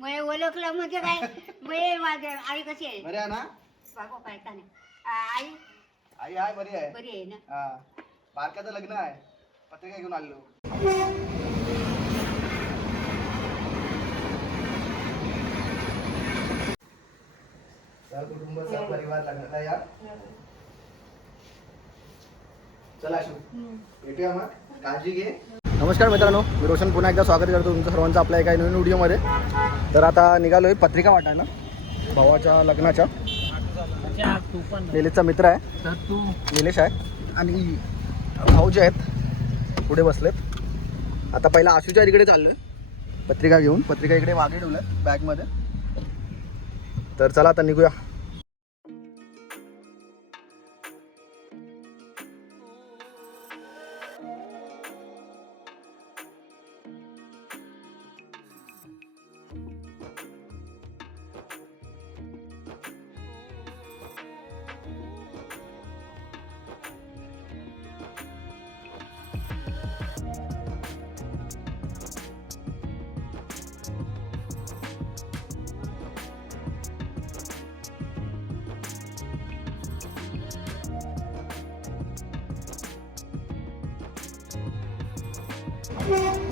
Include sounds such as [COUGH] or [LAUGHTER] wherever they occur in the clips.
मग ओळखलं म्हणजे काय? [LAUGHS] मग माझं आई कशी आहे? बरी आहे ना? बाबा काय का नाही? आ- आई? आई आहे बरी आहे. बरी आहे ना? हा. बारक्याचं लग्न आहे. पत्रिका घेऊन आलेलो. तर कुटुंब परिवार लग्नाला या चला अशू भेटूया मग. काळजी घे. नमस्कार मित्रांनो मी रोशन पुन्हा एकदा स्वागत करतो तुमचं सर्वांचं आपल्या एका नवीन व्हिडिओमध्ये. तर आता निघालोय पत्रिका वाटायला भावाच्या लग्नाच्या. निलेशचा मित्र आहे. तर तू निलेश आहे आणि भाऊ जे आहेत. पुढे बसलेत. आता पहिला आशूच्या इकडे चाललोय. पत्रिका घेऊन पत्रिका इकडे मागे ठेवलं बॅगमध्ये. तर चला आता निघूया. Thank.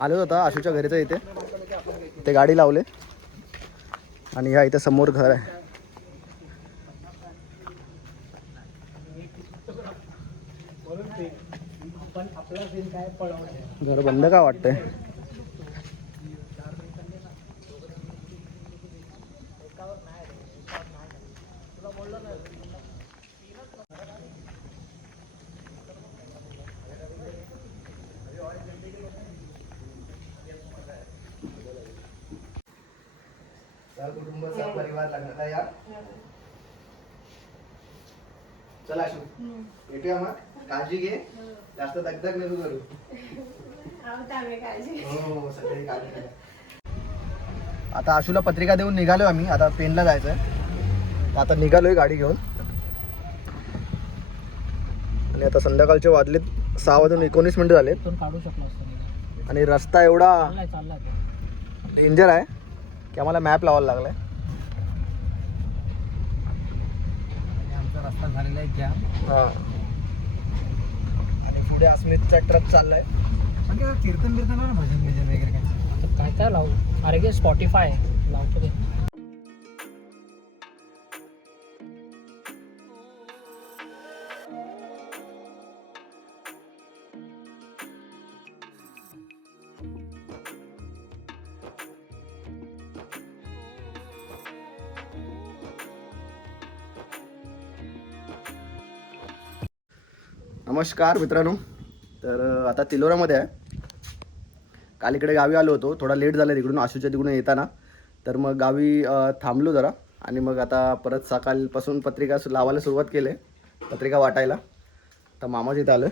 आलो होता आशूच्या घरीचं इथे. ते गाडी लावले. आणि ह्या इथे समोर घर आहे. घर बंद का वाटतंय? कुटुंब परिवार लग्नाला या? चला अशू. भेटूया मग. काळजी घे. जास्त दगदग नको करू. हो सगळी काळजी घ्या. आता आशूला पत्रिका देऊन निघालो आम्ही. आता पेनला जायचंय. आता निघालोय गाडी घेऊन. आणि आता संध्याकाळचे वाजलेत सहा वाजून एकोणीस मिनिटं झालेत. इथून काढू शकलो असतो निघा. आणि रस्ता एवढा. डेंजर आहे. की आम्हाला मॅप लावायला लागलाय. आणि आमचा रस्ता झालेला आहे जाम हा. आणि पुढे अस्मितचा ट्रक चाललाय. पण ते कीर्तन बिर्तन भजन बिजन वगैरे काय काय काय लावू? अरे गे स्पॉटीफाय लावतो ते. नमस्कार मित्रांनो. तर आता तिलोरामध्ये आहे. काल इकडे गावी आलो होतो. थोडा लेट झाला तिकडून आशूच्या तिकडून येताना. तर मग गावी थांबलो जरा. आणि मग आता परत सकाळपासून पत्रिका सु- लावायला सुरुवात केली आहे. पत्रिका वाटायला. तर मामाच इथं आलं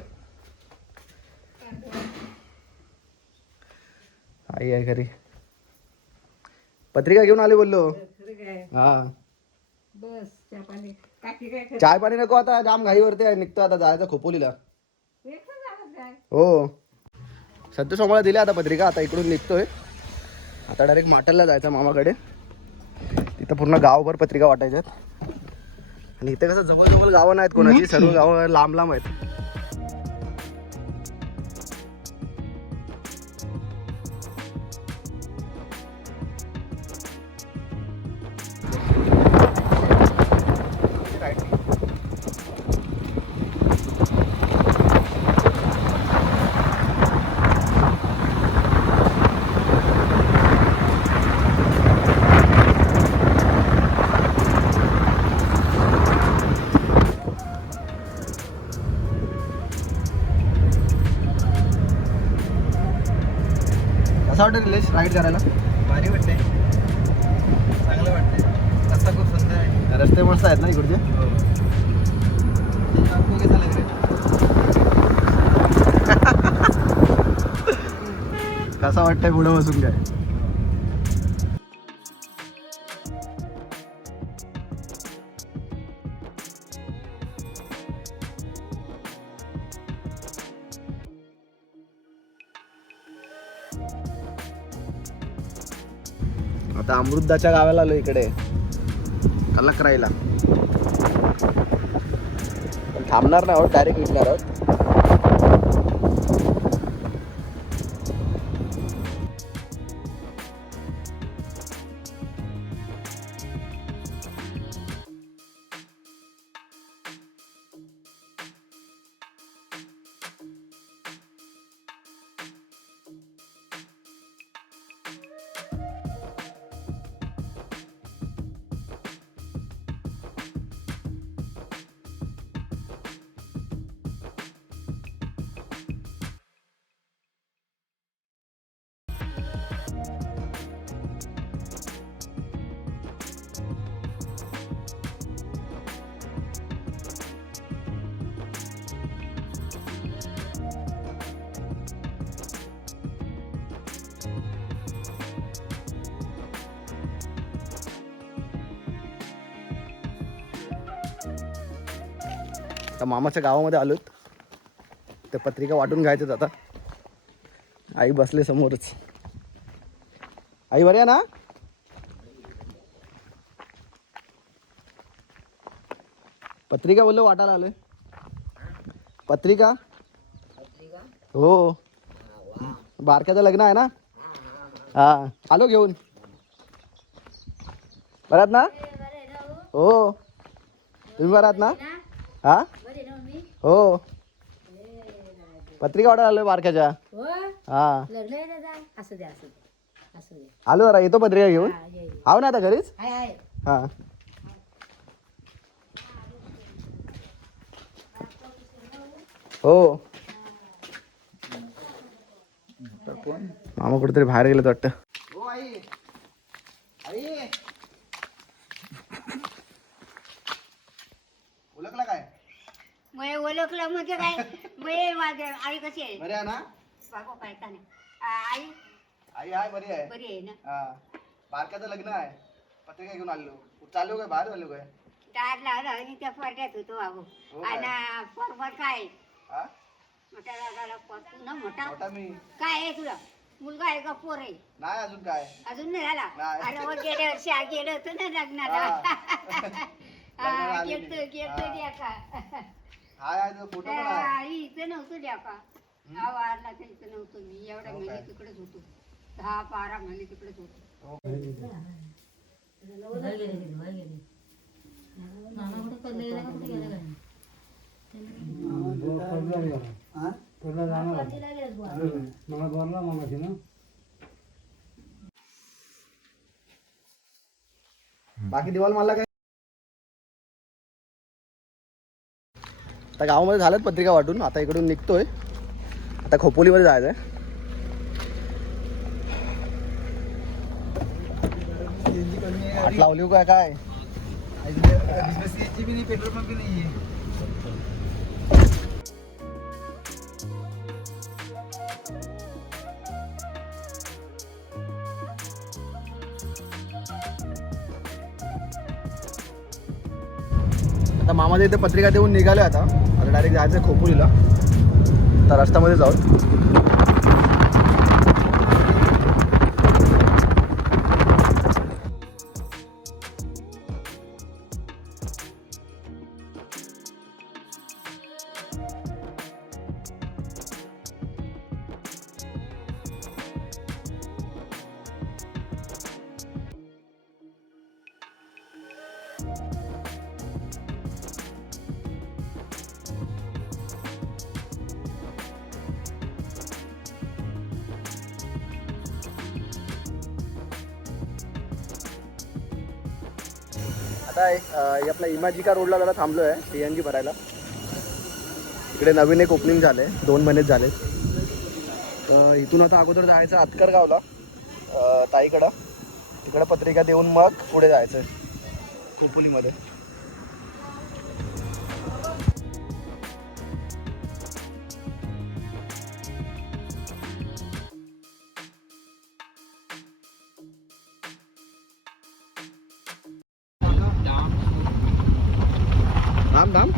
आई आहे घरी. पत्रिका घेऊन आले बोललो. हा. बस चाय पाणी नको आता जाम घाईवरती आहे निघतो आता जायचं खोपोलीला. हो. संतोष मामाला दिली आता पत्रिका आता इकडून निघतोय. आता डायरेक्ट माटलला जायचं मामाकडे. तिथं पूर्ण गावभर पत्रिका वाटायच्या आहेत आणि इथे कसं जवळ गावं नाहीत कोणाची सर्व गावं लांब लांब आहेत. कसा वाटतं निलेश राईड करायला. भारी वाटते चांगलं वाटते रस्ता खूप सुंदर आहे. रस्ते मस्त आहेत ना इकडचे? रहा [LAUGHS] कसा वाटतंय पुढं बसून काय? आता अमृताच्या गावाला आलो इकडे. कलकराईला पण थांबणार नाही आहोत डायरेक्ट निघणार आहोत. आता मामाच्या गावामध्ये आलोत. तर पत्रिका वाटून घ्यायचंच आता. आई बसले समोरच. आई बरे आहे ना? पत्रिका बोललो वाटायला आलोय. पत्रिका? हो. बारक्याचं लग्न आहे ना? हा. आलो घेऊन. बरात ना? हो. तुम्ही बरात ना? हा? हो. पत्रिका वाटायला आलोय बारक्याच्या. हा? लग्न आहे दादा. असू द्या असू द्या असू द्या आलो जरा येतो पत्रिका घेऊन. हा, ये, ये. आहो ना आता घरीच? आहे आहे हा. हो. मामा कुठेतरी बाहेर गेलं वाटतं. हो आई. आई ओळखला काय मग ओळखलं म्हणजे काय? मग माझ्या आई कशी आहे? बरे आहे ना? बाबा काय का नाही आ, आई? आई आहे बरी आहे. बरी आहे ना? हा. बारक्याचं लग्न आहे. पत्रिका घेऊन आलो. चालू काय? बाहेर चालू काय? दार लावला आणि त्या पडद्यात होतो बाबू हो काय? आणि परवर काय हा? मोठ्या दादाला ना मोठा? मोठा मी. काय आहे तुला? मुलगा आहे का पोर आहे? नाही अजून काय. अजून नाही झाला? नाही. अरे मग गेल्या वर्षी आ- गेलं होतं ना लग्नाला. हा. [LAUGHS] हा, आले गेलतो नाही. गेलतो हा. द्या का हाय तो फोटो पण आहे आई इथं नव्हतं का हा वारला तर इथं नव्हतो मी. एवढ्या हो महिने काय? तिकडेच होतो. दहा बारा महिने तिकडेच होतो. बाकी दिवाल मला काय? आता गावामध्ये झाल्यात पत्रिका वाटून. आता इकडून निघतोय. आता खोपोलीमध्ये जायचं आहे लावली काय काय? पेट्रोल पंप भी आता मामाच्या इथे पत्रिका देऊन निघाले आता. डायरेक्ट जायचं आहे खोपोलीला. तर रस्त्यामध्ये जाऊ आता एक, आपला इमाजिका रोडला जरा थांबलो आहे सी एन जी भरायला. इकडे नवीन एक ओपनिंग झालं आहे दोन महिनेच झाले तर इथून आता अगोदर जायचं आतकर गावला ताईकडं. तिकडं पत्रिका देऊन मग पुढे जायचं आहे Damm?